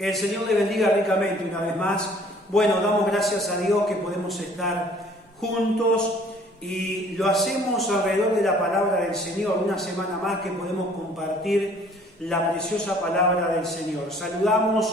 Que el Señor le bendiga ricamente una vez más. Bueno, damos gracias a Dios que podemos estar juntos y lo hacemos alrededor de la palabra del Señor. Una semana más que podemos compartir la preciosa palabra del Señor. Saludamos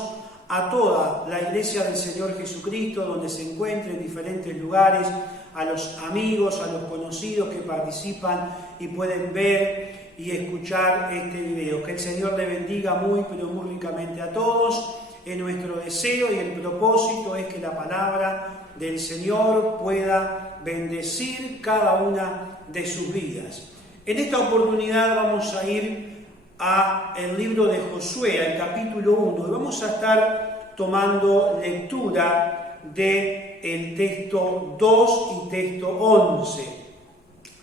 a toda la Iglesia del Señor Jesucristo, donde se encuentra en diferentes lugares, a los amigos, a los conocidos que participan y pueden ver y escuchar este video. Que el Señor le bendiga muy, pero muy ricamente a todos. Es nuestro deseo y el propósito es que la palabra del Señor pueda bendecir cada una de sus vidas. En esta oportunidad vamos a ir al libro de Josué, al capítulo 1, y vamos a estar tomando lectura del texto 2 y texto 11.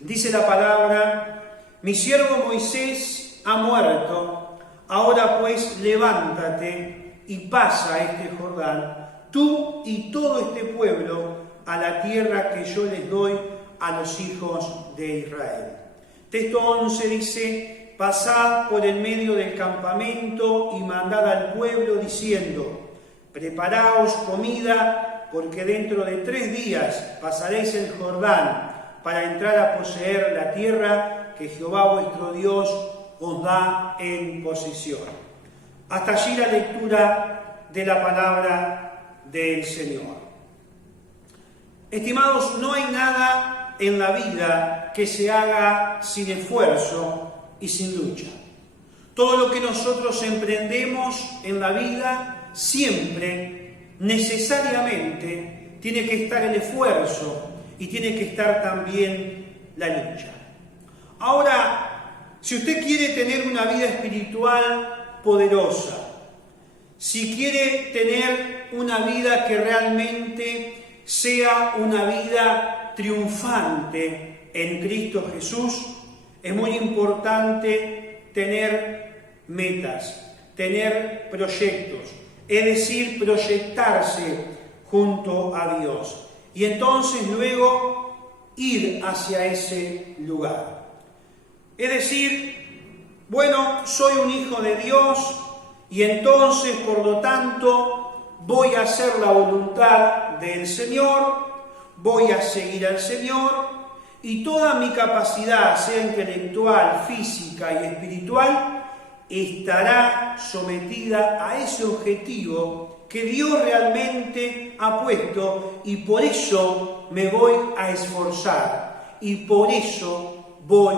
Dice la palabra: mi siervo Moisés ha muerto, ahora pues levántate y pasa este Jordán, tú y todo este pueblo, a la tierra que yo les doy a los hijos de Israel. Texto 11 dice: pasad por el medio del campamento y mandad al pueblo diciendo: preparaos comida, porque dentro de 3 días pasaréis el Jordán para entrar a poseer la tierra que Jehová vuestro Dios os da en posesión. Hasta allí la lectura de la palabra del Señor. Estimados, no hay nada en la vida que se haga sin esfuerzo y sin lucha. Todo lo que nosotros emprendemos en la vida siempre, necesariamente, tiene que estar el esfuerzo y tiene que estar también la lucha. Ahora, si usted quiere tener una vida espiritual poderosa, si quiere tener una vida que realmente sea una vida triunfante en Cristo Jesús, es muy importante tener metas, tener proyectos, es decir, proyectarse junto a Dios y entonces luego ir hacia ese lugar. Es decir, bueno, soy un hijo de Dios y entonces, por lo tanto, voy a hacer la voluntad del Señor, voy a seguir al Señor y toda mi capacidad, sea intelectual, física y espiritual, estará sometida a ese objetivo que Dios realmente ha puesto y por eso me voy a esforzar y por eso voy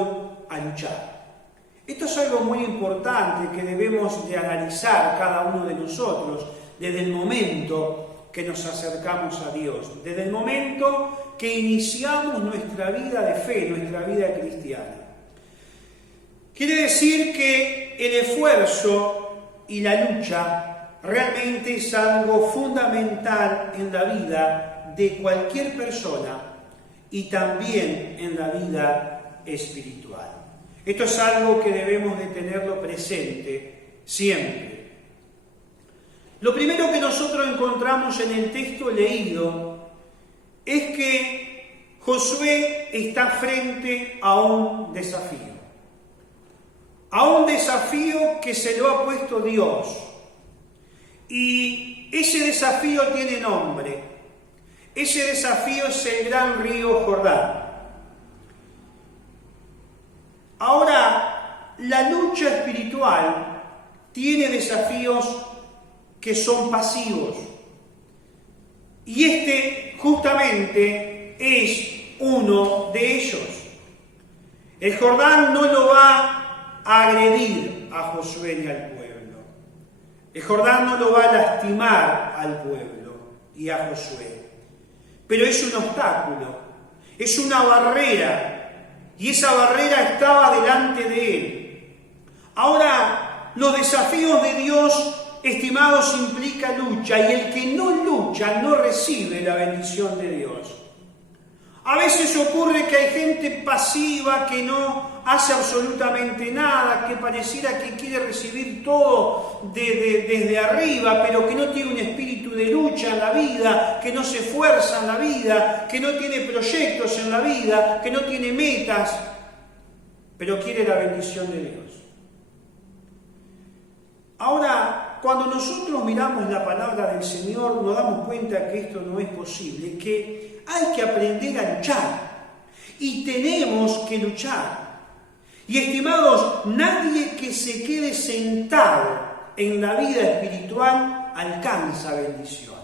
a luchar. Esto es algo muy importante que debemos de analizar cada uno de nosotros desde el momento que nos acercamos a Dios, desde el momento que iniciamos nuestra vida de fe, nuestra vida cristiana. Quiere decir que el esfuerzo y la lucha realmente es algo fundamental en la vida de cualquier persona y también en la vida espiritual. Esto es algo que debemos de tenerlo presente siempre. Lo primero que nosotros encontramos en el texto leído es que Josué está frente a un desafío. A un desafío que se lo ha puesto Dios. Y ese desafío tiene nombre. Ese desafío es el gran río Jordán. Ahora, la lucha espiritual tiene desafíos que son pasivos. Y este justamente es uno de ellos. El Jordán no lo va a agredir a Josué ni al pueblo. El Jordán no lo va a lastimar al pueblo y a Josué. Pero es un obstáculo, es una barrera. Y esa barrera estaba delante de él. Ahora, los desafíos de Dios, estimados, implica lucha. Y el que no lucha no recibe la bendición de Dios. A veces ocurre que hay gente pasiva que no hace absolutamente nada, que pareciera que quiere recibir todo desde arriba, pero que no tiene un espíritu de lucha en la vida, que no se esfuerza en la vida, que no tiene proyectos en la vida, que no tiene metas, pero quiere la bendición de Dios. Ahora, cuando nosotros miramos la palabra del Señor, nos damos cuenta que esto no es posible, que hay que aprender a luchar. Y tenemos que luchar. Y estimados, nadie que se quede sentado en la vida espiritual alcanza bendición.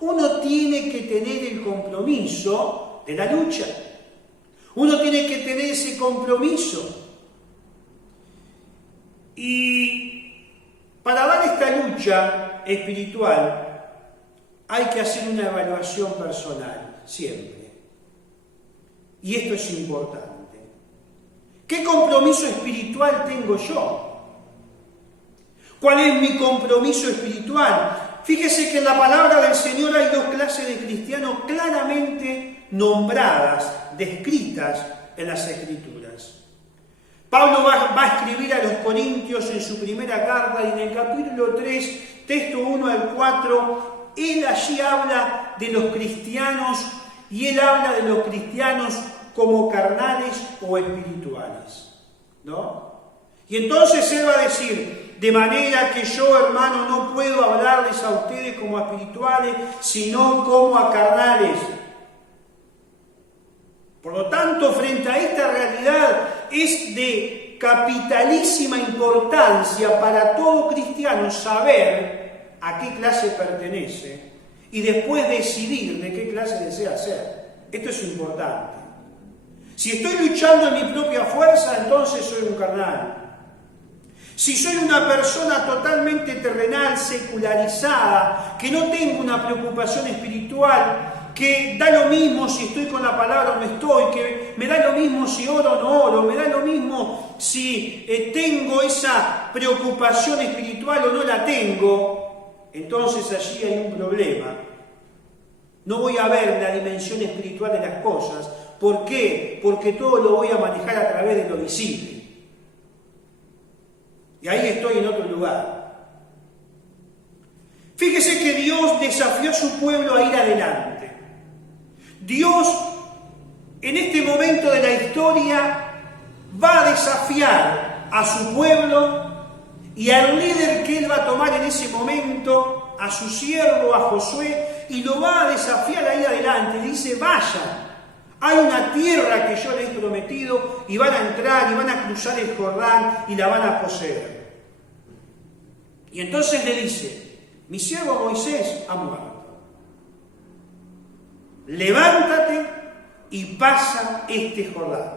Uno tiene que tener el compromiso de la lucha. Uno tiene que tener ese compromiso. Y para dar esta lucha espiritual hay que hacer una evaluación personal, siempre. Y esto es importante. ¿Qué compromiso espiritual tengo yo? ¿Cuál es mi compromiso espiritual? Fíjese que en la palabra del Señor hay dos clases de cristianos claramente nombradas, descritas en las Escrituras. Pablo va a escribir a los Corintios en su primera carta y en el capítulo 3, texto 1 al 4, él allí habla de los cristianos y él habla de los cristianos como carnales o espirituales, ¿no? Y entonces él va a decir, de manera que yo, hermano, no puedo hablarles a ustedes como a espirituales, sino como a carnales. Por lo tanto, frente a esta realidad, es de capitalísima importancia para todo cristiano saber a qué clase pertenece y después decidir de qué clase desea ser. Esto es importante. Si estoy luchando en mi propia fuerza, entonces soy un carnal. Si soy una persona totalmente terrenal, secularizada, que no tengo una preocupación espiritual, que da lo mismo si estoy con la palabra o no estoy, que me da lo mismo si oro o no oro, me da lo mismo si tengo esa preocupación espiritual o no la tengo, entonces allí hay un problema. No voy a ver la dimensión espiritual de las cosas. ¿Por qué? Porque todo lo voy a manejar a través de lo visible. Y ahí estoy en otro lugar. Fíjese que Dios desafió a su pueblo a ir adelante. Dios, en este momento de la historia, va a desafiar a su pueblo y al líder que él va a tomar en ese momento, a su siervo, a Josué, y lo va a desafiar a ir adelante. Dice, vayan. Hay una tierra que yo les he prometido y van a entrar y van a cruzar el Jordán y la van a poseer. Y entonces le dice, mi siervo Moisés ha muerto. Levántate y pasa este Jordán.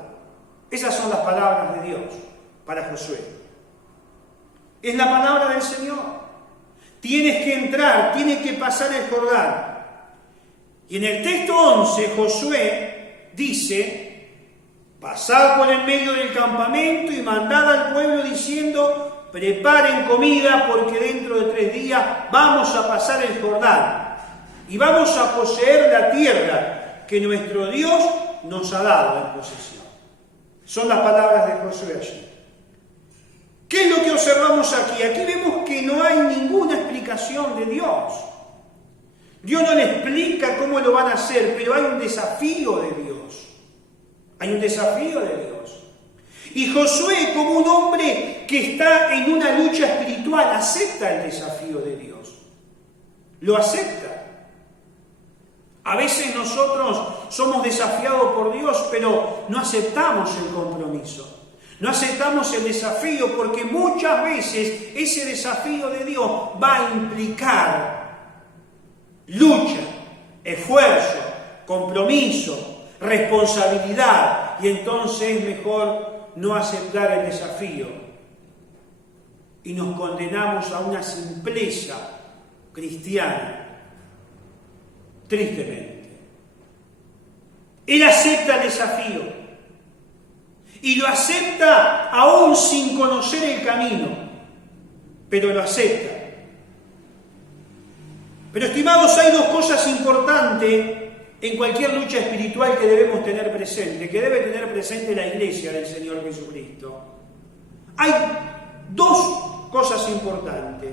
Esas son las palabras de Dios para Josué. Es la palabra del Señor. Tienes que entrar, tienes que pasar el Jordán. Y en el texto 11, Josué dice, pasad por el medio del campamento y mandad al pueblo diciendo, preparen comida porque dentro de 3 días vamos a pasar el Jordán y vamos a poseer la tierra que nuestro Dios nos ha dado en posesión. Son las palabras de Josué allí. ¿Qué es lo que observamos aquí? Aquí vemos que no hay ninguna explicación de Dios. Dios no le explica cómo lo van a hacer, pero hay un desafío de Dios. Hay un desafío de Dios. Y Josué, como un hombre que está en una lucha espiritual, acepta el desafío de Dios. Lo acepta. A veces nosotros somos desafiados por Dios, pero no aceptamos el compromiso. No aceptamos el desafío porque muchas veces ese desafío de Dios va a implicar lucha, esfuerzo, compromiso, responsabilidad, y entonces es mejor no aceptar el desafío y nos condenamos a una simpleza cristiana, tristemente. Él acepta el desafío y lo acepta aún sin conocer el camino, pero lo acepta. Pero estimados, hay dos cosas importantes en cualquier lucha espiritual que debemos tener presente, que debe tener presente la Iglesia del Señor Jesucristo. Hay dos cosas importantes.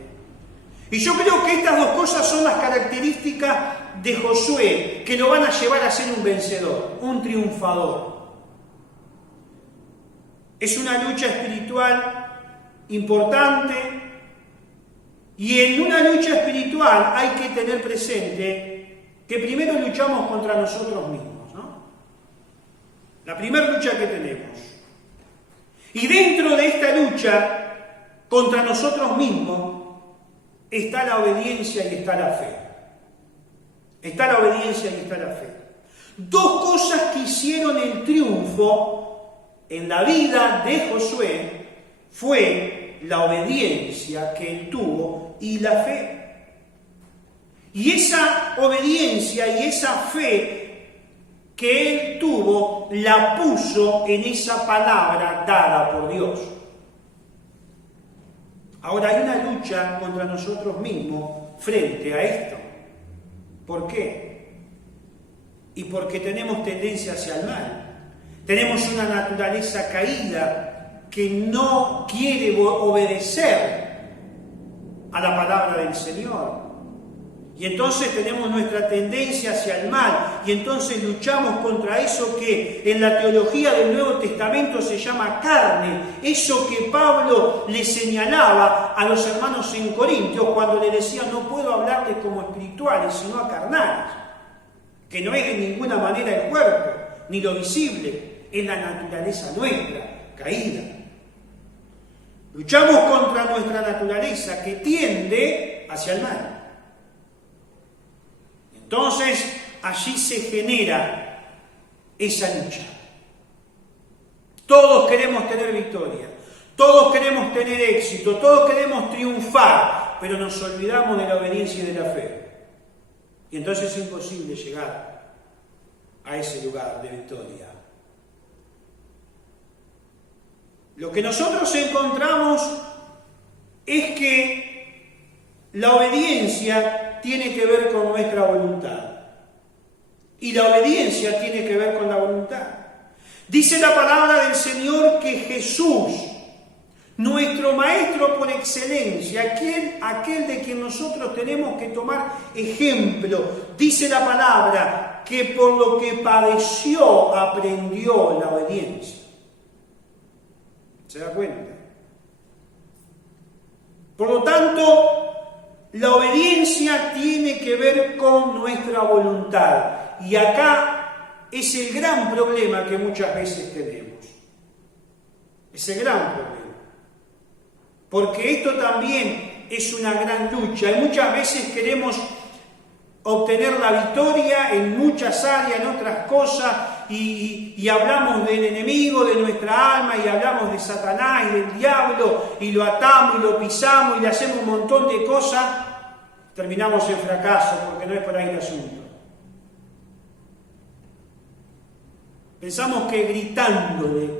Y yo creo que estas dos cosas son las características de Josué, que lo van a llevar a ser un vencedor, un triunfador. Es una lucha espiritual importante, Y en una lucha espiritual hay que tener presente que primero luchamos contra nosotros mismos, ¿no? La primera lucha que tenemos. Y dentro de esta lucha contra nosotros mismos está la obediencia y está la fe. Está la obediencia y está la fe. Dos cosas que hicieron el triunfo en la vida de Josué fue la obediencia que él tuvo y la fe. Y esa obediencia y esa fe que él tuvo la puso en esa palabra dada por Dios. Ahora hay una lucha contra nosotros mismos frente a esto. ¿Por qué? Y porque tenemos tendencia hacia el mal. Tenemos una naturaleza caída que no quiere obedecer a la palabra del Señor. Y entonces tenemos nuestra tendencia hacia el mal. Y entonces luchamos contra eso que en la teología del Nuevo Testamento se llama carne. Eso que Pablo le señalaba a los hermanos en Corintios cuando le decía: no puedo hablarles como espirituales, sino a carnales. Que no es de ninguna manera el cuerpo, ni lo visible. Es la naturaleza nuestra, caída. Luchamos contra nuestra naturaleza que tiende hacia el mal. Entonces, allí se genera esa lucha. Todos queremos tener victoria, todos queremos tener éxito, todos queremos triunfar, pero nos olvidamos de la obediencia y de la fe. Y entonces es imposible llegar a ese lugar de victoria. Lo que nosotros encontramos es que la obediencia tiene que ver con nuestra voluntad. Y la obediencia tiene que ver con la voluntad. Dice la palabra del Señor que Jesús, nuestro Maestro por excelencia, aquel de quien nosotros tenemos que tomar ejemplo, dice la palabra que por lo que padeció aprendió la obediencia. ¿Se da cuenta? Por lo tanto, la obediencia tiene que ver con nuestra voluntad. Y acá es el gran problema que muchas veces tenemos. Es el gran problema. Porque esto también es una gran lucha. Y muchas veces queremos obtener la victoria en muchas áreas, en otras cosas, y hablamos del enemigo, de nuestra alma, y hablamos de Satanás y del diablo, y lo atamos y lo pisamos y le hacemos un montón de cosas, terminamos en fracaso porque no es por ahí el asunto. Pensamos que gritándole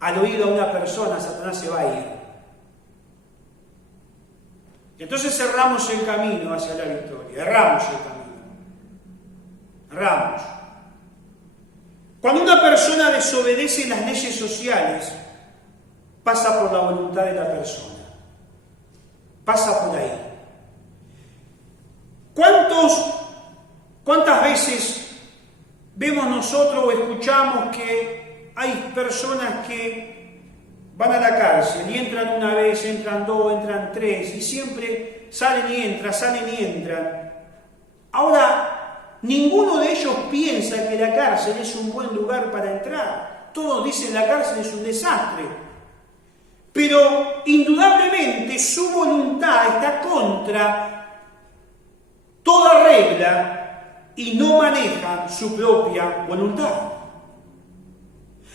al oído a una persona, Satanás se va a ir. Y entonces cerramos el camino hacia la victoria, erramos el camino. Erramos. Cuando una persona desobedece las leyes sociales, pasa por la voluntad de la persona. Pasa por ahí. ¿Cuántas veces vemos nosotros o escuchamos que hay personas que van a la cárcel y entran una vez, entran dos, entran tres, y siempre salen y entran? Ahora, ninguno de ellos piensa que la cárcel es un buen lugar para entrar. Todos dicen que la cárcel es un desastre. Pero indudablemente su voluntad está contra toda regla y no manejan su propia voluntad.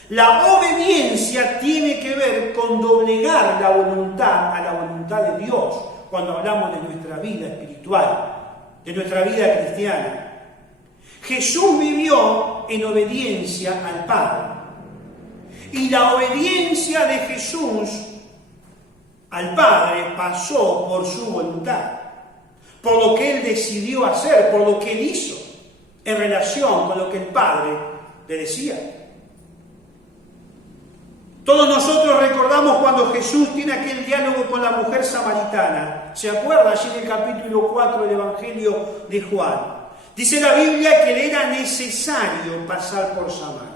La obediencia tiene que ver con doblegar la voluntad a la voluntad de Dios cuando hablamos de nuestra vida espiritual, de nuestra vida cristiana. Jesús vivió en obediencia al Padre. Y la obediencia de Jesús al Padre pasó por su voluntad, por lo que Él decidió hacer, por lo que Él hizo, en relación con lo que el Padre le decía. Todos nosotros recordamos cuando Jesús tiene aquel diálogo con la mujer samaritana. ¿Se acuerda allí en el capítulo 4 del Evangelio de Juan? Dice la Biblia que le era necesario pasar por Samaria.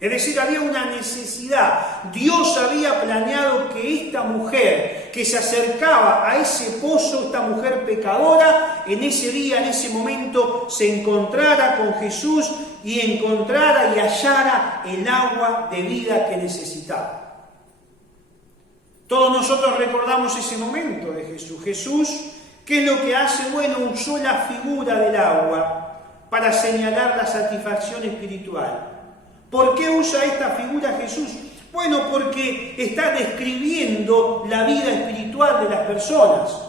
Es decir, había una necesidad. Dios había planeado que esta mujer, que se acercaba a ese pozo, esta mujer pecadora, en ese día, en ese momento, se encontrara con Jesús y encontrara y hallara el agua de vida que necesitaba. Todos nosotros recordamos ese momento de Jesús. Jesús, ¿qué es lo que hace? Bueno, usó la figura del agua para señalar la satisfacción espiritual. ¿Por qué usa esta figura Jesús? Bueno, porque está describiendo la vida espiritual de las personas.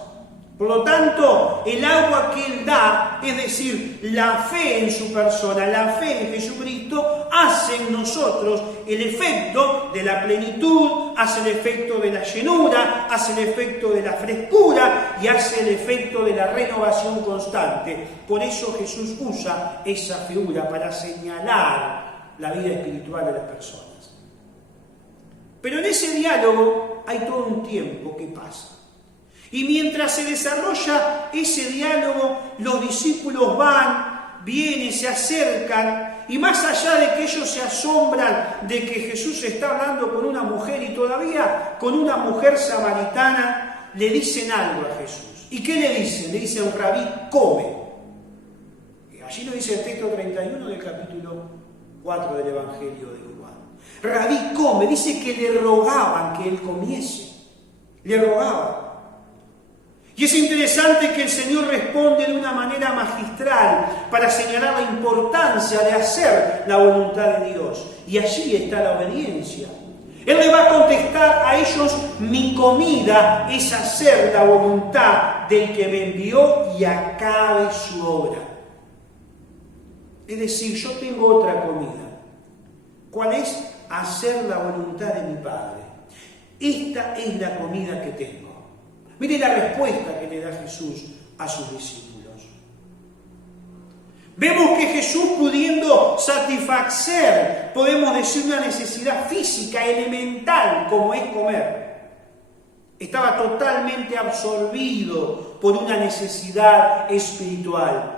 Por lo tanto, el agua que Él da, es decir, la fe en su persona, la fe en Jesucristo, hace en nosotros el efecto de la plenitud, hace el efecto de la llenura, hace el efecto de la frescura y hace el efecto de la renovación constante. Por eso Jesús usa esa figura para señalar la vida espiritual de las personas. Pero en ese diálogo hay todo un tiempo que pasa. Y mientras se desarrolla ese diálogo, los discípulos van, vienen, se acercan, y más allá de que ellos se asombran de que Jesús está hablando con una mujer y todavía con una mujer samaritana, le dicen algo a Jesús. ¿Y qué le dicen? Le dicen, Rabí, come. Y allí lo dice el texto 31 del capítulo 4 del Evangelio de Juan. Rabí, come. Dice que le rogaban que él comiese. Le rogaban. Y es interesante que el Señor responde de una manera magistral para señalar la importancia de hacer la voluntad de Dios. Y allí está la obediencia. Él le va a contestar a ellos, mi comida es hacer la voluntad del que me envió y acabe su obra. Es decir, yo tengo otra comida. ¿Cuál es? Hacer la voluntad de mi Padre. Esta es la comida que tengo. Mire la respuesta que le da Jesús a sus discípulos. Vemos que Jesús, pudiendo satisfacer, podemos decir, una necesidad física elemental como es comer, estaba totalmente absorbido por una necesidad espiritual,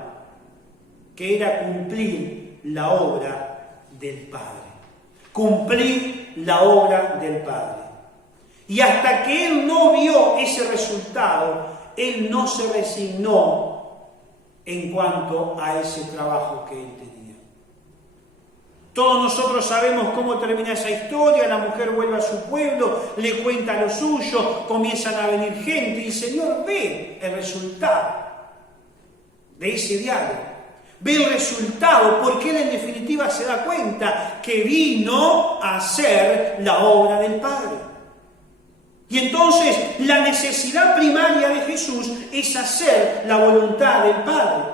que era cumplir la obra del Padre. Cumplir la obra del Padre. Y hasta que él no vio ese resultado, él no se resignó en cuanto a ese trabajo que él tenía. Todos nosotros sabemos cómo termina esa historia. La mujer vuelve a su pueblo, le cuenta lo suyo, comienzan a venir gente y el Señor ve el resultado de ese diálogo. Ve el resultado, porque él en definitiva se da cuenta que vino a hacer la obra del Padre. Y entonces la necesidad primaria de Jesús es hacer la voluntad del Padre.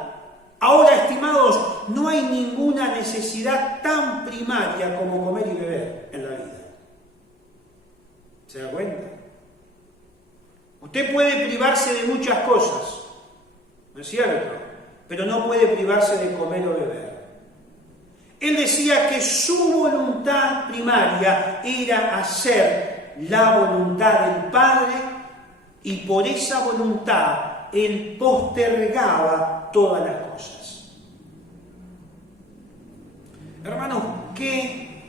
Ahora, estimados, no hay ninguna necesidad tan primaria como comer y beber en la vida. ¿Se da cuenta? Usted puede privarse de muchas cosas, ¿no es cierto? Pero no puede privarse de comer o beber. Él decía que su voluntad primaria era hacer la voluntad del Padre, y por esa voluntad él postergaba todas las cosas. Hermanos, qué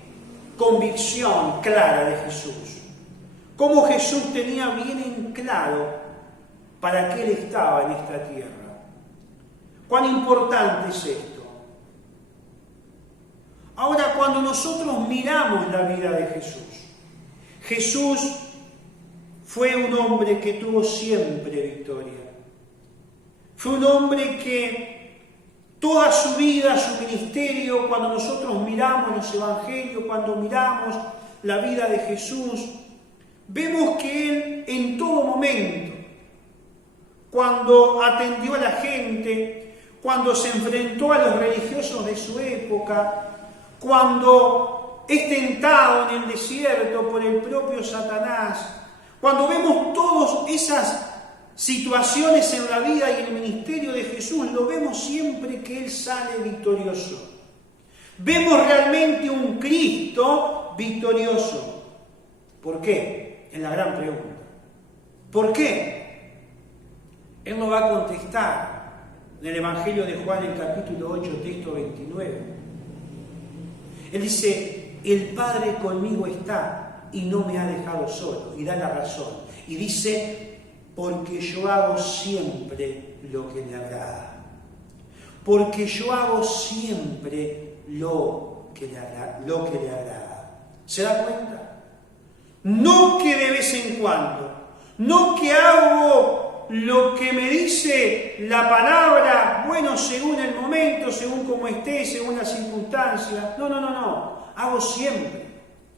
convicción clara de Jesús. Cómo Jesús tenía bien en claro para qué él estaba en esta tierra. Cuán importante es esto. Ahora, cuando nosotros miramos la vida de Jesús, Jesús fue un hombre que tuvo siempre victoria. Fue un hombre que toda su vida, su ministerio, cuando nosotros miramos los evangelios, cuando miramos la vida de Jesús, vemos que él en todo momento, cuando atendió a la gente, cuando se enfrentó a los religiosos de su época, cuando es tentado en el desierto por el propio Satanás, cuando vemos todas esas situaciones en la vida y en el ministerio de Jesús, lo vemos siempre que él sale victorioso. Vemos realmente un Cristo victorioso. ¿Por qué? Es la gran pregunta. ¿Por qué? Él nos va a contestar en el Evangelio de Juan, en capítulo 8, texto 29. Él dice, el Padre conmigo está y no me ha dejado solo, y da la razón. Y dice, porque yo hago siempre lo que le agrada. Porque yo hago siempre lo que le agrada. ¿Se da cuenta? No que de vez en cuando, no que hago lo que me dice la palabra, bueno, según el momento, según cómo esté, según las circunstancias. No. Hago siempre,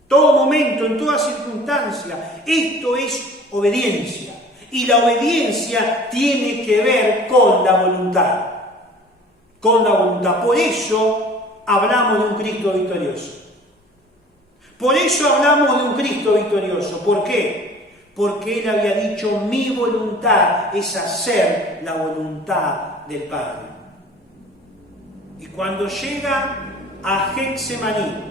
todo momento, en toda circunstancia. Esto es obediencia. Y la obediencia tiene que ver con la voluntad. Con la voluntad. Por eso hablamos de un Cristo victorioso. Por eso hablamos de un Cristo victorioso. ¿Por qué? Porque Él había dicho, mi voluntad es hacer la voluntad del Padre. Y cuando llega a Getsemaní,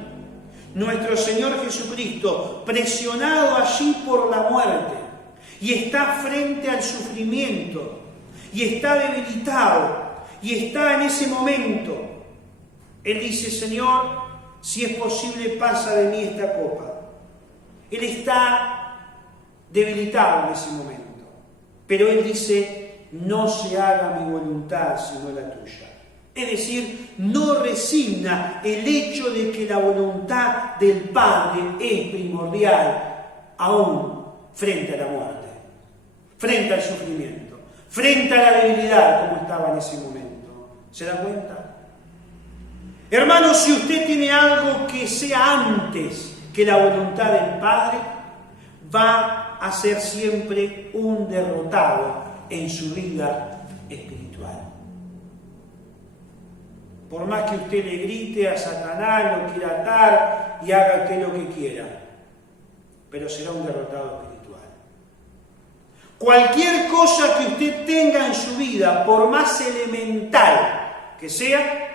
nuestro Señor Jesucristo, presionado allí por la muerte, y está frente al sufrimiento, y está debilitado, y está en ese momento, Él dice, Señor, si es posible, pasa de mí esta copa. Él está debilitado en ese momento, pero Él dice, no se haga mi voluntad sino la tuya. Es decir, no resigna el hecho de que la voluntad del Padre es primordial aún frente a la muerte, frente al sufrimiento, frente a la debilidad como estaba en ese momento. ¿Se da cuenta? Hermano, si usted tiene algo que sea antes que la voluntad del Padre, va a ser siempre un derrotado en su vida espiritual. Por más que usted le grite a Satanás, lo quiera atar y haga usted lo que quiera, pero será un derrotado espiritual. Cualquier cosa que usted tenga en su vida, por más elemental que sea,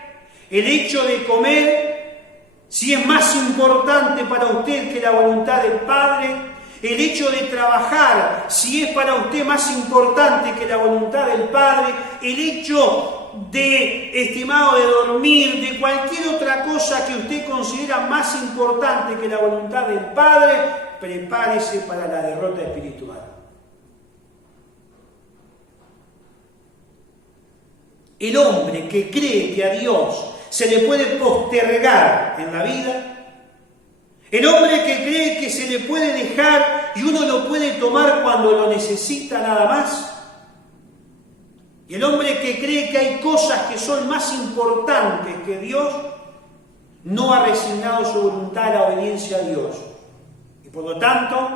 el hecho de comer, si es más importante para usted que la voluntad del Padre, el hecho de trabajar, si es para usted más importante que la voluntad del Padre, el hecho de, estimado, de dormir, de cualquier otra cosa que usted considera más importante que la voluntad del Padre, prepárese para la derrota espiritual. El hombre que cree que a Dios se le puede postergar en la vida, el hombre que cree que se le puede dejar y uno lo puede tomar cuando lo necesita nada más, y el hombre que cree que hay cosas que son más importantes que Dios, no ha resignado su voluntad a la obediencia a Dios. Y por lo tanto,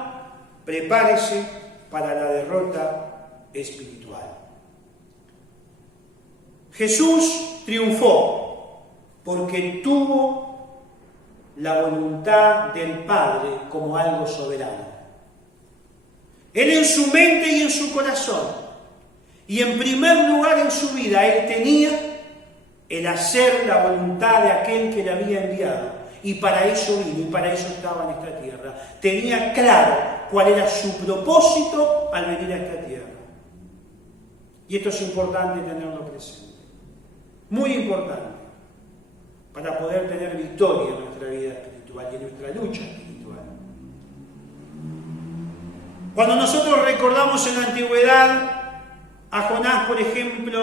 prepárese para la derrota espiritual. Jesús triunfó porque tuvo la voluntad del Padre como algo soberano. Él en su mente y en su corazón, y en primer lugar en su vida, Él tenía el hacer la voluntad de aquel que le había enviado. Y para eso vino, y para eso estaba en esta tierra. Tenía claro cuál era su propósito al venir a esta tierra. Y esto es importante tenerlo presente. Muy importante, para poder tener victoria en nuestra vida espiritual y en nuestra lucha espiritual. Cuando nosotros recordamos en la antigüedad a Jonás, por ejemplo,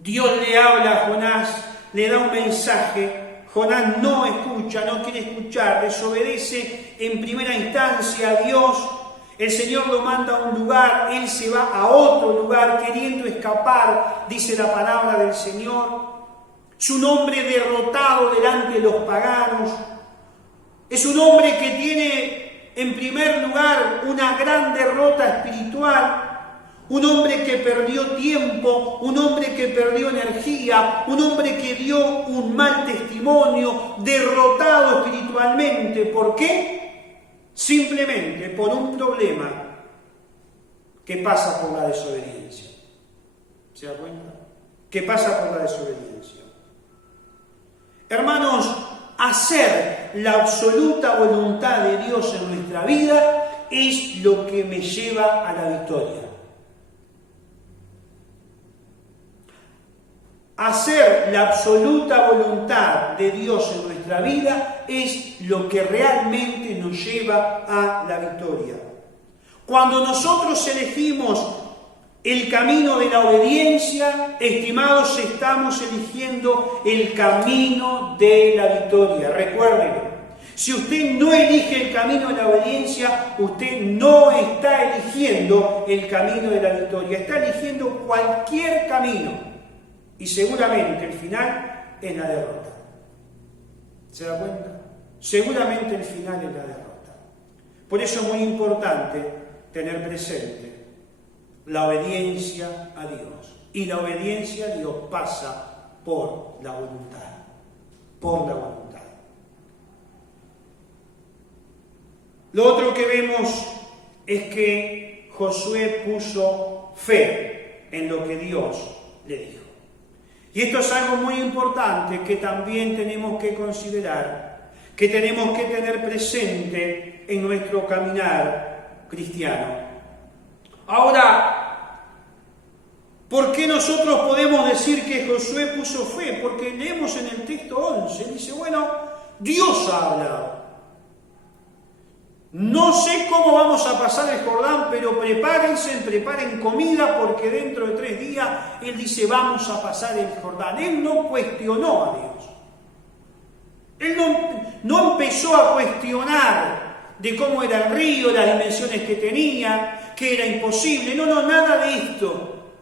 Dios le habla a Jonás, le da un mensaje, Jonás no escucha, no quiere escuchar, desobedece en primera instancia a Dios. El Señor lo manda a un lugar, él se va a otro lugar queriendo escapar, dice la palabra del Señor. Es un hombre derrotado delante de los paganos. Es un hombre que tiene en primer lugar una gran derrota espiritual. Un hombre que perdió tiempo, un hombre que perdió energía, un hombre que dio un mal testimonio, derrotado espiritualmente. ¿Por qué? Simplemente por un problema que pasa por la desobediencia. ¿Se da cuenta? Que pasa por la desobediencia. Hermanos, hacer la absoluta voluntad de Dios en nuestra vida es lo que me lleva a la victoria. Hacer la absoluta voluntad de Dios en nuestra nuestra vida es lo que realmente nos lleva a la victoria. Cuando nosotros elegimos el camino de la obediencia, estimados, estamos eligiendo el camino de la victoria. Recuérdenlo. Si usted no elige el camino de la obediencia, usted no está eligiendo el camino de la victoria. Está eligiendo cualquier camino. Y seguramente el final es la derrota. ¿Se da cuenta? Seguramente el final es la derrota. Por eso es muy importante tener presente la obediencia a Dios. Y la obediencia a Dios pasa por la voluntad. Por la voluntad. Lo otro que vemos es que Josué puso fe en lo que Dios le dijo. Y esto es algo muy importante que también tenemos que considerar, que tenemos que tener presente en nuestro caminar cristiano. Ahora, ¿por qué nosotros podemos decir que Josué puso fe? Porque leemos en el texto 11, dice, bueno, Dios ha hablado. No sé cómo vamos a pasar el Jordán, pero preparen comida, porque dentro de 3 días Él dice, vamos a pasar el Jordán. Él no cuestionó a Dios. Él no empezó a cuestionar de cómo era el río, las dimensiones que tenía, que era imposible. No, nada de esto.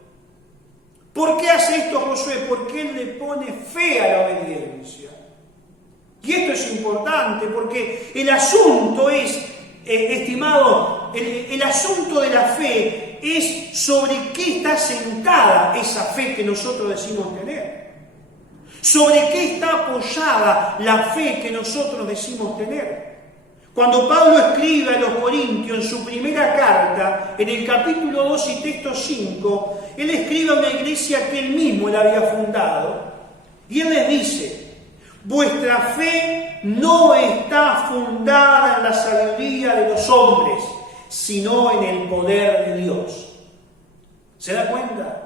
¿Por qué hace esto Josué? Porque Él le pone fe a la obediencia. Y esto es importante, porque el asunto es, estimado, el asunto de la fe es sobre qué está sentada esa fe que nosotros decimos tener. Sobre qué está apoyada la fe que nosotros decimos tener. Cuando Pablo escribe a los Corintios en su primera carta, en el capítulo 2 y texto 5, él escribe a una iglesia que él mismo la había fundado, y él les dice, vuestra fe no está fundada en la sabiduría de los hombres, sino en el poder de Dios. ¿Se da cuenta?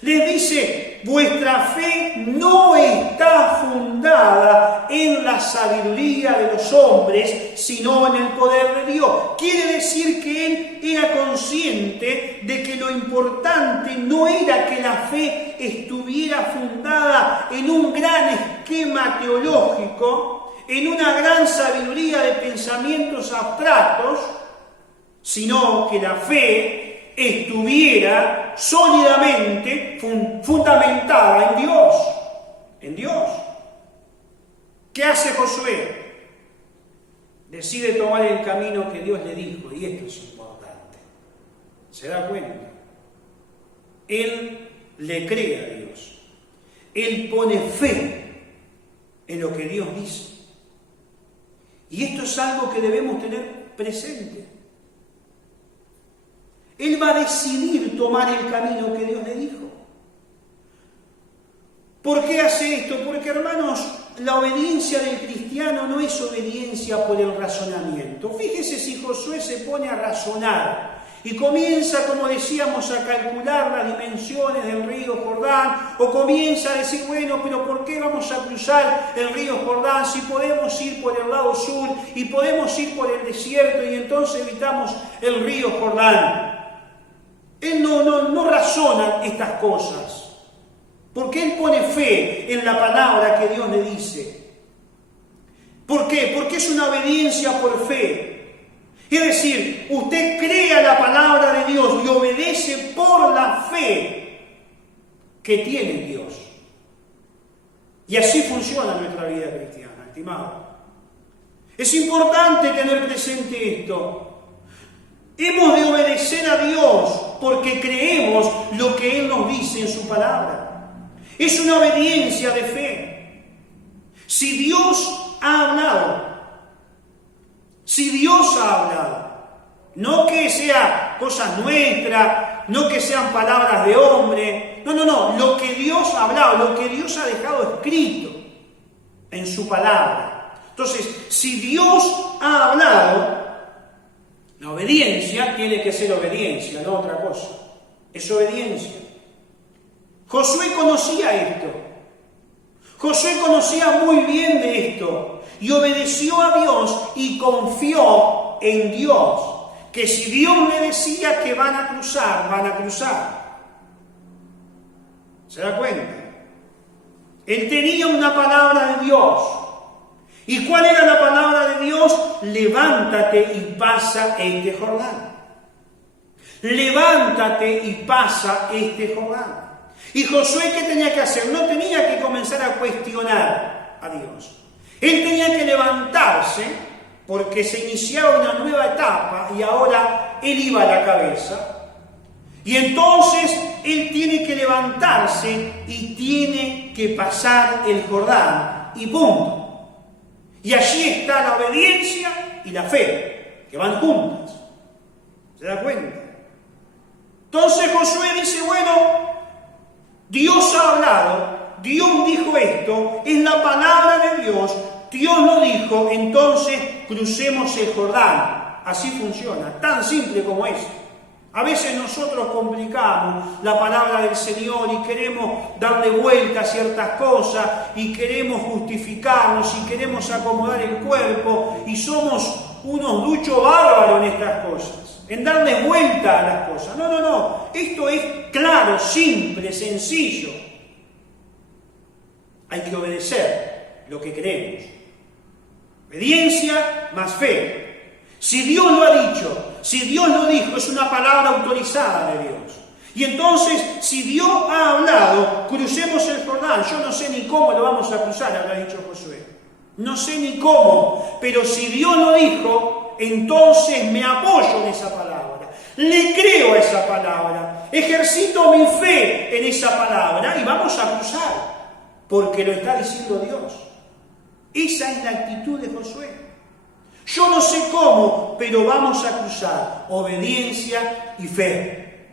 Les dice, vuestra fe no está fundada en la sabiduría de los hombres, sino en el poder de Dios. Quiere decir que él era consciente de que lo importante no era que la fe estuviera fundada en un gran esquema teológico, en una gran sabiduría de pensamientos abstractos, sino que la fe estuviera sólidamente fundamentada en Dios. En Dios. ¿Qué hace Josué? Decide tomar el camino que Dios le dijo, y esto es importante. ¿Se da cuenta? Él le cree a Dios. Él pone fe en lo que Dios dice. Y esto es algo que debemos tener presente. Él va a decidir tomar el camino que Dios le dijo. ¿Por qué hace esto? Porque, hermanos, la obediencia del cristiano no es obediencia por el razonamiento. Fíjese si Josué se pone a razonar y comienza, como decíamos, a calcular las dimensiones del río Jordán, o comienza a decir, bueno, pero ¿por qué vamos a cruzar el río Jordán si podemos ir por el lado sur y podemos ir por el desierto y entonces evitamos el río Jordán? Él no razona estas cosas, porque él pone fe en la palabra que Dios le dice. ¿Por qué? Porque es una obediencia por fe. Es decir, usted cree a la palabra de Dios y obedece por la fe que tiene en Dios. Y así funciona nuestra vida cristiana, estimado. Es importante tener presente esto. Hemos de obedecer a Dios porque creemos lo que Él nos dice en su palabra. Es una obediencia de fe. Si Dios ha hablado, no que sea cosas nuestras, no que sean palabras de hombre, no, lo que Dios ha hablado, lo que Dios ha dejado escrito en su palabra. Entonces, si Dios ha hablado, la obediencia tiene que ser obediencia, no otra cosa. Es obediencia. Josué conocía esto. Josué conocía muy bien de esto y obedeció a Dios y confió en Dios, que si Dios le decía que van a cruzar, van a cruzar. ¿Se da cuenta? Él tenía una palabra de Dios. ¿Y cuál era la palabra de Dios? Levántate y pasa este Jordán. Levántate y pasa este Jordán. ¿Y Josué qué tenía que hacer? No tenía que comenzar a cuestionar a Dios. Él tenía que levantarse porque se iniciaba una nueva etapa y ahora él iba a la cabeza. Y entonces él tiene que levantarse y tiene que pasar el Jordán. Y punto. Y allí está la obediencia y la fe, que van juntas. ¿Se da cuenta? Entonces Josué dice, bueno, Dios ha hablado, Dios dijo esto, es la palabra de Dios, Dios lo dijo, entonces crucemos el Jordán. Así funciona, tan simple como es. A veces nosotros complicamos la palabra del Señor y queremos darle vuelta a ciertas cosas y queremos justificarnos y queremos acomodar el cuerpo y somos unos duchos bárbaros en estas cosas, en darle vuelta a las cosas. No. Esto es claro, simple, sencillo. Hay que obedecer lo que creemos. Obediencia más fe. Si Dios lo ha dicho, si Dios lo dijo, es una palabra autorizada de Dios. Y entonces, si Dios ha hablado, crucemos el Jordán. Yo no sé ni cómo lo vamos a cruzar, habrá dicho Josué. No sé ni cómo, pero si Dios lo dijo, entonces me apoyo en esa palabra. Le creo a esa palabra. Ejercito mi fe en esa palabra y vamos a cruzar, porque lo está diciendo Dios. Esa es la actitud de Josué. Yo no sé cómo, pero vamos a cruzar. Obediencia y fe.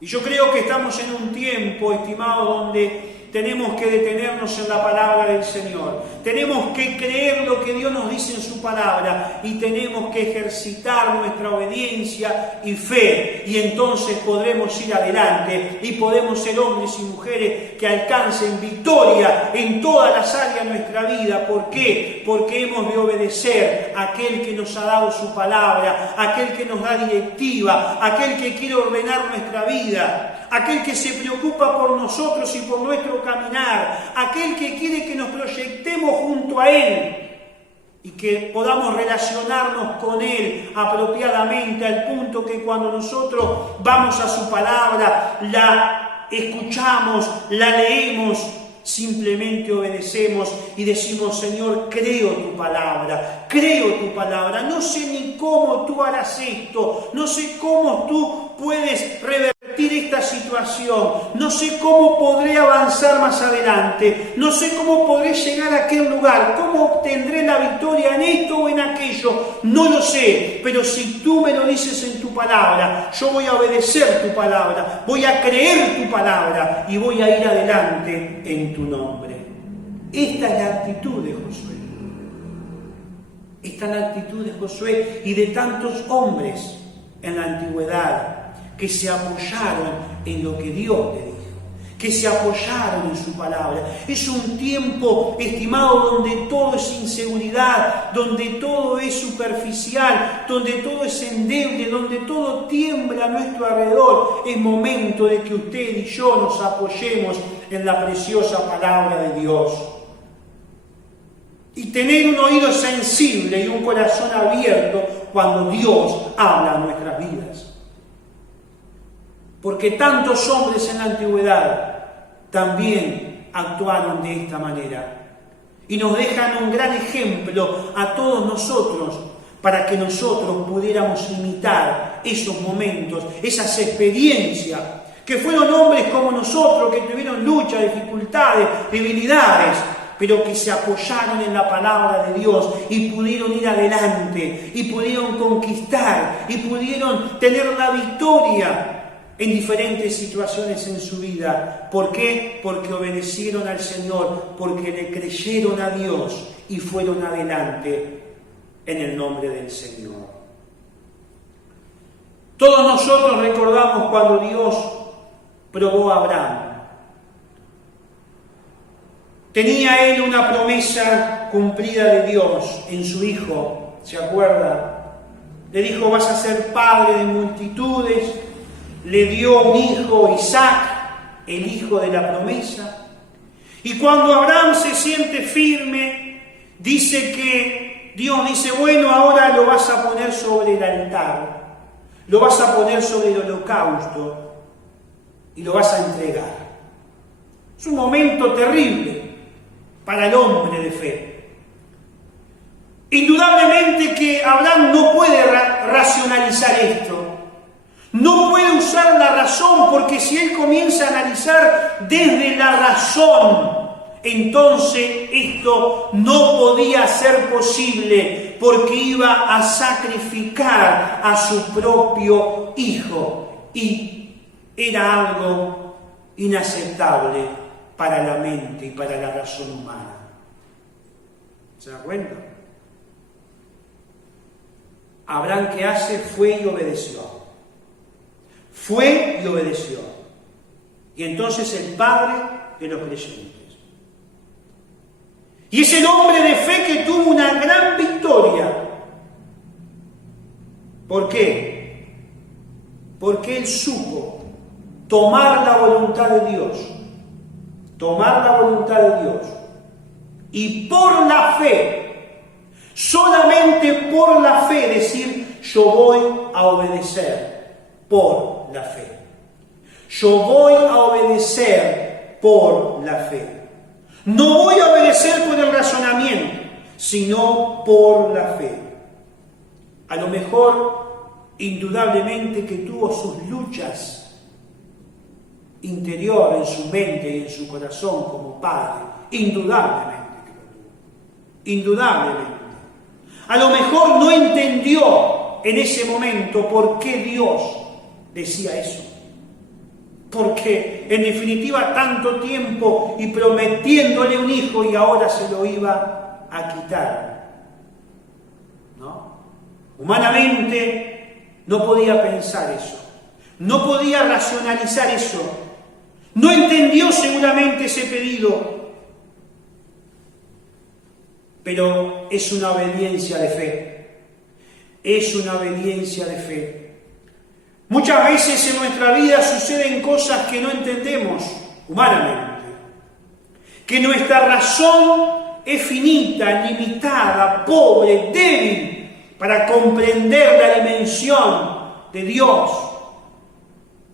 Y yo creo que estamos en un tiempo, estimado, donde tenemos que detenernos en la palabra del Señor. Tenemos que creer lo que Dios nos dice en su palabra y tenemos que ejercitar nuestra obediencia y fe. Y entonces podremos ir adelante y podemos ser hombres y mujeres que alcancen victoria en todas las áreas de nuestra vida. ¿Por qué? Porque hemos de obedecer a aquel que nos ha dado su palabra, aquel que nos da directiva, aquel que quiere ordenar nuestra vida, aquel que se preocupa por nosotros y por nuestro caminar, aquel que quiere que nos proyectemos junto a Él y que podamos relacionarnos con Él apropiadamente, al punto que cuando nosotros vamos a su palabra, la escuchamos, la leemos, simplemente obedecemos y decimos, Señor, creo tu palabra, no sé ni cómo tú harás esto, no sé cómo tú puedes revertir esta situación, no sé cómo podré avanzar más adelante, no sé cómo podré llegar a aquel lugar, cómo obtendré la victoria en esto o en aquello, no lo sé, pero si tú me lo dices en tu palabra, yo voy a obedecer tu palabra, voy a creer tu palabra y voy a ir adelante en tu nombre. Esta es la actitud de Josué. Esta es la actitud de Josué y de tantos hombres en la antigüedad que se apoyaron en lo que Dios le dijo, que se apoyaron en su palabra. Es un tiempo, estimado, donde todo es inseguridad, donde todo es superficial, donde todo es endeble, donde todo tiembla a nuestro alrededor. Es momento de que usted y yo nos apoyemos en la preciosa palabra de Dios. Y tener un oído sensible y un corazón abierto cuando Dios habla a nuestras vidas. Porque tantos hombres en la antigüedad también actuaron de esta manera. Y nos dejan un gran ejemplo a todos nosotros para que nosotros pudiéramos imitar esos momentos, esas experiencias, que fueron hombres como nosotros, que tuvieron luchas, dificultades, debilidades, pero que se apoyaron en la palabra de Dios y pudieron ir adelante, y pudieron conquistar, y pudieron tener la victoria en diferentes situaciones en su vida. ¿Por qué? Porque obedecieron al Señor, porque le creyeron a Dios y fueron adelante en el nombre del Señor. Todos nosotros recordamos cuando Dios probó a Abraham. Tenía él una promesa cumplida de Dios en su hijo, ¿se acuerda? Le dijo, vas a ser padre de multitudes. Le dio un hijo, Isaac, el hijo de la promesa. Y cuando Abraham se siente firme, dice que Dios dice, bueno, ahora lo vas a poner sobre el altar, lo vas a poner sobre el holocausto y lo vas a entregar. Es un momento terrible para el hombre de fe. Indudablemente que Abraham no puede racionalizar esto. No puede usar la razón, porque si él comienza a analizar desde la razón, entonces esto no podía ser posible, porque iba a sacrificar a su propio hijo y era algo inaceptable para la mente y para la razón humana. ¿Se da cuenta? Abraham, ¿qué hace? Fue y obedeció. Fue y obedeció. Y entonces el padre de los creyentes. Y es el hombre de fe que tuvo una gran victoria. ¿Por qué? Porque él supo tomar la voluntad de Dios. Tomar la voluntad de Dios. Y por la fe, solamente por la fe, decir, yo voy a obedecer por la fe. Yo voy a obedecer por la fe. No voy a obedecer por el razonamiento, sino por la fe. A lo mejor, indudablemente que tuvo sus luchas interiores en su mente y en su corazón como padre. Indudablemente que lo tuvo. Indudablemente. A lo mejor no entendió en ese momento por qué Dios decía eso. Porque en definitiva tanto tiempo y prometiéndole un hijo y ahora se lo iba a quitar. ¿No? Humanamente no podía pensar eso. No podía racionalizar eso. No entendió seguramente ese pedido. Pero es una obediencia de fe. Es una obediencia de fe. Muchas veces en nuestra vida suceden cosas que no entendemos humanamente, que nuestra razón es finita, limitada, pobre, débil para comprender la dimensión de Dios,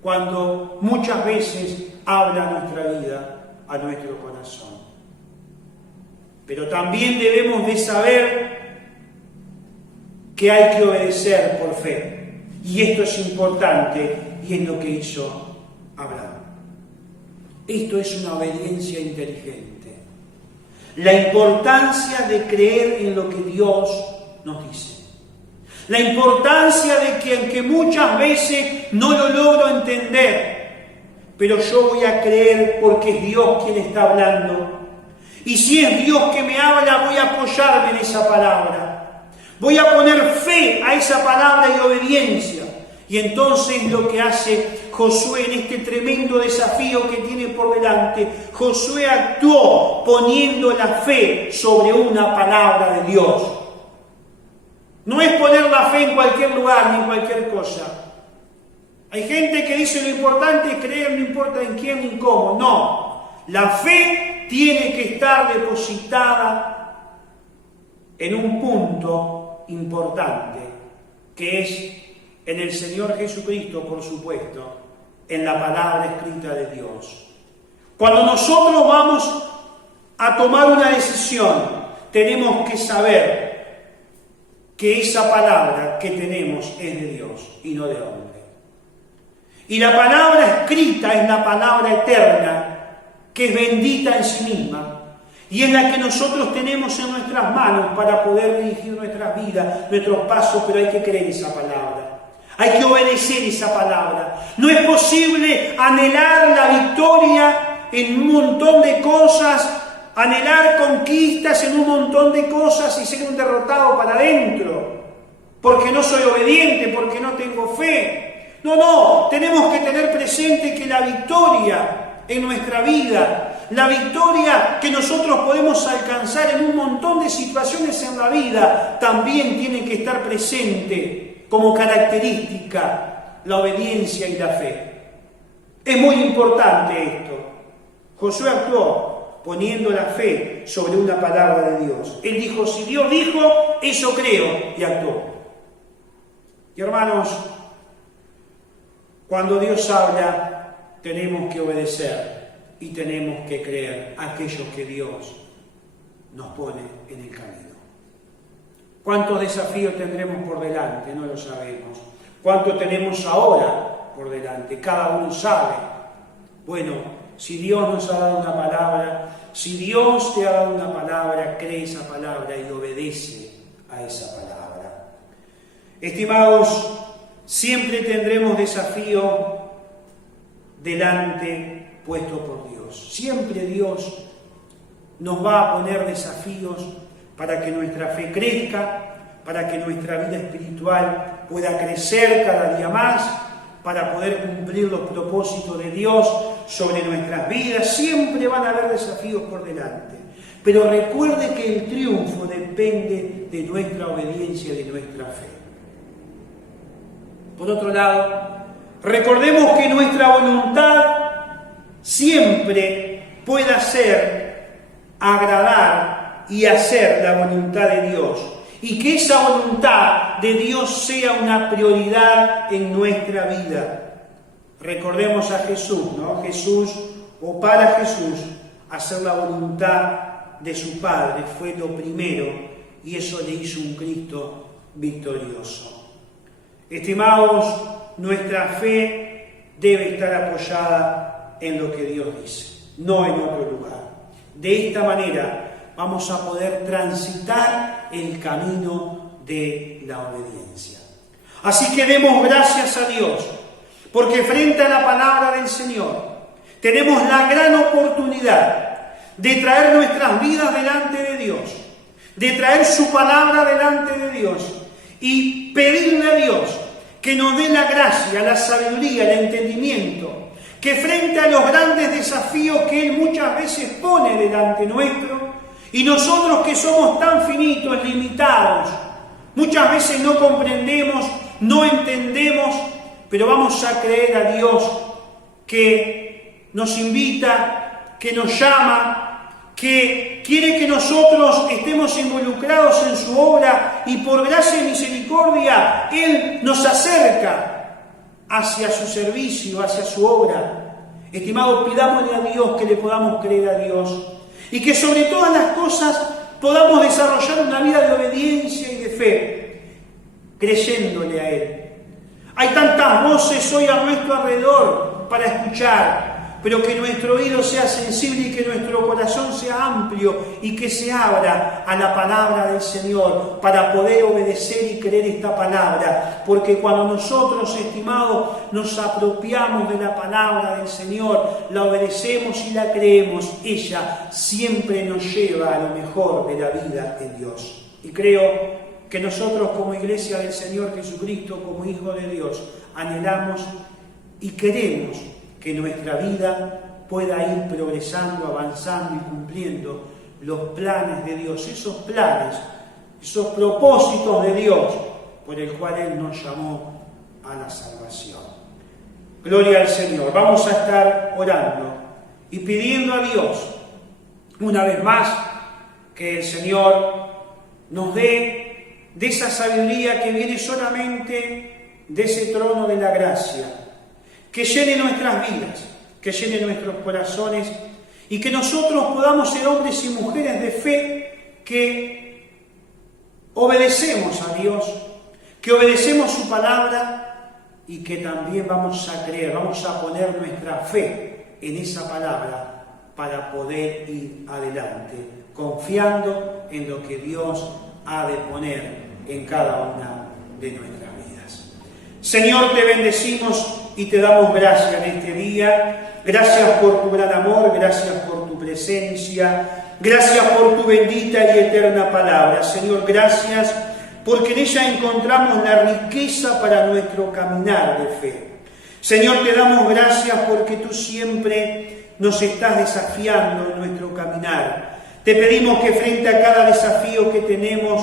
cuando muchas veces habla nuestra vida a nuestro corazón. Pero también debemos de saber que hay que obedecer por fe. Y esto es importante y es lo que hizo Abraham. Esto es una obediencia inteligente. La importancia de creer en lo que Dios nos dice. La importancia de que aunque muchas veces no lo logro entender, pero yo voy a creer porque es Dios quien está hablando. Y si es Dios que me habla, voy a apoyarme en esa palabra. Voy a poner fe a esa palabra y obediencia. Y entonces lo que hace Josué en este tremendo desafío que tiene por delante, Josué actuó poniendo la fe sobre una palabra de Dios. No es poner la fe en cualquier lugar ni en cualquier cosa. Hay gente que dice lo importante es creer, no importa en quién ni cómo. No, la fe tiene que estar depositada en un punto importante, que es en el Señor Jesucristo, por supuesto, en la palabra escrita de Dios. Cuando nosotros vamos a tomar una decisión, tenemos que saber que esa palabra que tenemos es de Dios y no de hombre. Y la palabra escrita es la palabra eterna, que es bendita en sí misma, y es la que nosotros tenemos en nuestras manos para poder dirigir nuestras vidas, nuestros pasos, pero hay que creer esa palabra. Hay que obedecer esa palabra. No es posible anhelar la victoria en un montón de cosas, anhelar conquistas en un montón de cosas y ser un derrotado para adentro, porque no soy obediente, porque no tengo fe. No, tenemos que tener presente que la victoria en nuestra vida, la victoria que nosotros podemos alcanzar en un montón de situaciones en la vida, también tiene que estar presente como característica la obediencia y la fe. Es muy importante esto. Josué actuó poniendo la fe sobre una palabra de Dios. Él dijo, si Dios dijo, eso creo, y actuó. Y hermanos, cuando Dios habla, tenemos que obedecer y tenemos que creer aquello que Dios nos pone en el camino. ¿Cuántos desafíos tendremos por delante? No lo sabemos. ¿Cuánto tenemos ahora por delante? Cada uno sabe. Bueno, si Dios nos ha dado una palabra, si Dios te ha dado una palabra, cree esa palabra y obedece a esa palabra. Estimados, siempre tendremos desafío delante puesto por Dios. Siempre Dios nos va a poner desafíos para que nuestra fe crezca, para que nuestra vida espiritual pueda crecer cada día más, para poder cumplir los propósitos de Dios sobre nuestras vidas. Siempre van a haber desafíos por delante. Pero recuerde que el triunfo depende de nuestra obediencia y de nuestra fe. Por otro lado, recordemos que nuestra voluntad siempre pueda ser agradar y hacer la voluntad de Dios. Y que esa voluntad de Dios sea una prioridad en nuestra vida. Recordemos a Jesús, ¿no? Jesús, o para Jesús, hacer la voluntad de su Padre fue lo primero, y eso le hizo un Cristo victorioso. Estimados, nuestra fe debe estar apoyada en lo que Dios dice, no en otro lugar. De esta manera vamos a poder transitar el camino de la obediencia. Así que demos gracias a Dios, porque frente a la palabra del Señor tenemos la gran oportunidad de traer nuestras vidas delante de Dios, de traer su palabra delante de Dios y pedirle a Dios que nos dé la gracia, la sabiduría, el entendimiento, que frente a los grandes desafíos que Él muchas veces pone delante nuestro, y nosotros que somos tan finitos, limitados, muchas veces no comprendemos, no entendemos, pero vamos a creer a Dios que nos invita, que nos llama, que quiere que nosotros estemos involucrados en su obra y por gracia y misericordia Él nos acerca hacia su servicio, hacia su obra. Estimados, pidámosle a Dios que le podamos creer a Dios y que sobre todas las cosas podamos desarrollar una vida de obediencia y de fe, creyéndole a Él. Hay tantas voces hoy a nuestro alrededor para escuchar, pero que nuestro oído sea sensible y que nuestro corazón sea amplio y que se abra a la palabra del Señor para poder obedecer y creer esta palabra. Porque cuando nosotros, estimados, nos apropiamos de la palabra del Señor, la obedecemos y la creemos, ella siempre nos lleva a lo mejor de la vida en Dios. Y creo que nosotros como Iglesia del Señor Jesucristo, como hijos de Dios, anhelamos y queremos que nuestra vida pueda ir progresando, avanzando y cumpliendo los planes de Dios, esos planes, esos propósitos de Dios por el cual Él nos llamó a la salvación. Gloria al Señor. Vamos a estar orando y pidiendo a Dios una vez más que el Señor nos dé de esa sabiduría que viene solamente de ese trono de la gracia, que llene nuestras vidas, que llene nuestros corazones y que nosotros podamos ser hombres y mujeres de fe que obedecemos a Dios, que obedecemos su palabra y que también vamos a creer, vamos a poner nuestra fe en esa palabra para poder ir adelante, confiando en lo que Dios ha de poner en cada una de nuestras vidas. Señor, te bendecimos y te damos gracias en este día. Gracias por tu gran amor, gracias por tu presencia, gracias por tu bendita y eterna palabra. Señor, gracias porque en ella encontramos la riqueza para nuestro caminar de fe. Señor, te damos gracias porque tú siempre nos estás desafiando en nuestro caminar. Te pedimos que frente a cada desafío que tenemos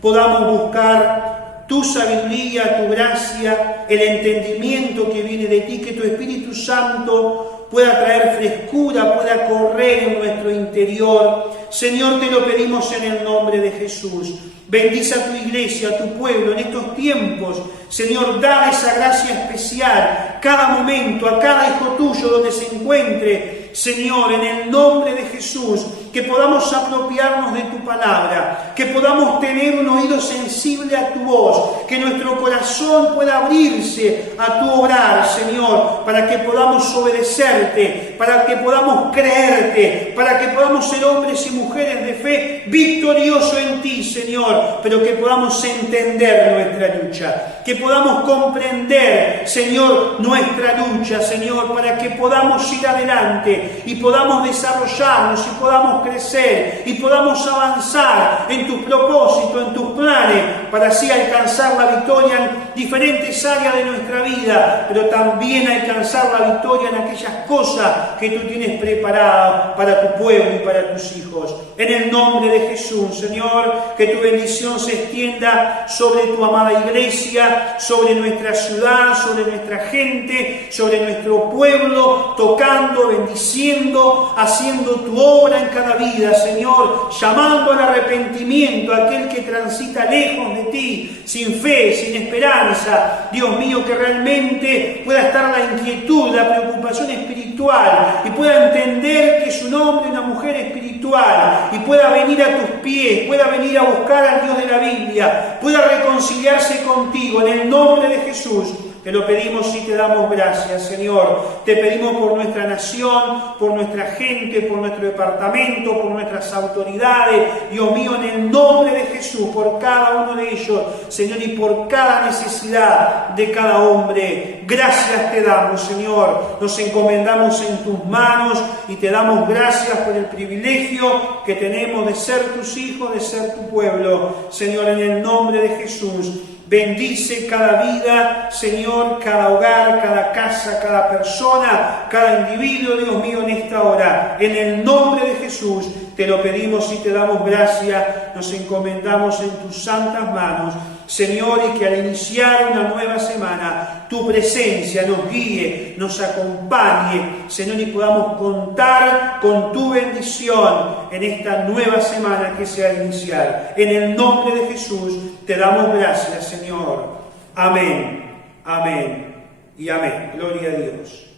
podamos buscar tu sabiduría, tu gracia, el entendimiento que viene de ti, que tu Espíritu Santo pueda traer frescura, pueda correr en nuestro interior. Señor, te lo pedimos en el nombre de Jesús. Bendice a tu iglesia, a tu pueblo en estos tiempos. Señor, dale esa gracia especial cada momento, a cada hijo tuyo donde se encuentre. Señor, en el nombre de Jesús, que podamos apropiarnos de tu palabra, que podamos tener un oído sensible a tu voz, que nuestro corazón pueda abrirse a tu obrar, Señor, para que podamos obedecerte, para que podamos creerte, para que podamos ser hombres y mujeres de fe victoriosos en ti, Señor, pero que podamos entender nuestra lucha, que podamos comprender, Señor, nuestra lucha, Señor, para que podamos ir adelante y podamos desarrollarnos y podamos crecer y podamos avanzar en tus propósitos, en tus planes, para así alcanzar la victoria en diferentes áreas de nuestra vida, pero también alcanzar la victoria en aquellas cosas que tú tienes preparadas para tu pueblo y para tus hijos. En el nombre de Jesús, Señor, que tu bendición se extienda sobre tu amada iglesia, sobre nuestra ciudad, sobre nuestra gente, sobre nuestro pueblo, tocando, bendiciendo, haciendo tu obra en cada vida, Señor, llamando al arrepentimiento a aquel que transita lejos de ti, sin fe, sin esperanza. Dios mío, que realmente pueda estar la inquietud, la preocupación espiritual y pueda entender que es un hombre y una mujer espiritual y pueda venir a tus pies, pueda venir a buscar al Dios de la Biblia, pueda reconciliarse contigo en el nombre de Jesús. Te lo pedimos y te damos gracias, Señor. Te pedimos por nuestra nación, por nuestra gente, por nuestro departamento, por nuestras autoridades. Dios mío, en el nombre de Jesús, por cada uno de ellos, Señor, y por cada necesidad de cada hombre. Gracias te damos, Señor. Nos encomendamos en tus manos y te damos gracias por el privilegio que tenemos de ser tus hijos, de ser tu pueblo. Señor, en el nombre de Jesús. Bendice cada vida, Señor, cada hogar, cada casa, cada persona, cada individuo, Dios mío, en esta hora. En el nombre de Jesús te lo pedimos y te damos gracias. Nos encomendamos en tus santas manos, Señor, y que al iniciar una nueva semana, tu presencia nos guíe, nos acompañe, Señor, y podamos contar con tu bendición en esta nueva semana que se ha de iniciar. En el nombre de Jesús te damos gracias, Señor. Amén, amén y amén. Gloria a Dios.